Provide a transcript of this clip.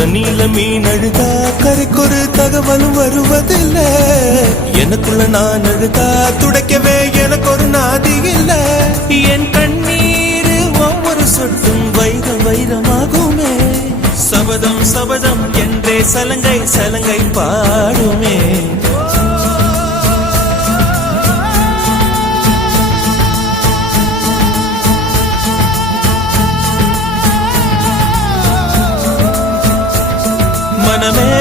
தண்ணியில மீன் அழுதா கரைக்கொரு தகவலும் வருவதில்லை. எனக்குள்ள நான் அழுதா துடைக்கவே எனக்கு ஒரு நாதி இல்ல. என் கண்ணீர் ஒவ்வொரு சொட்டும் வைரம் வைரமாகுமே. சபதம் சபதம் என்றே சலங்கை சலங்கை பாடுமே. மனமே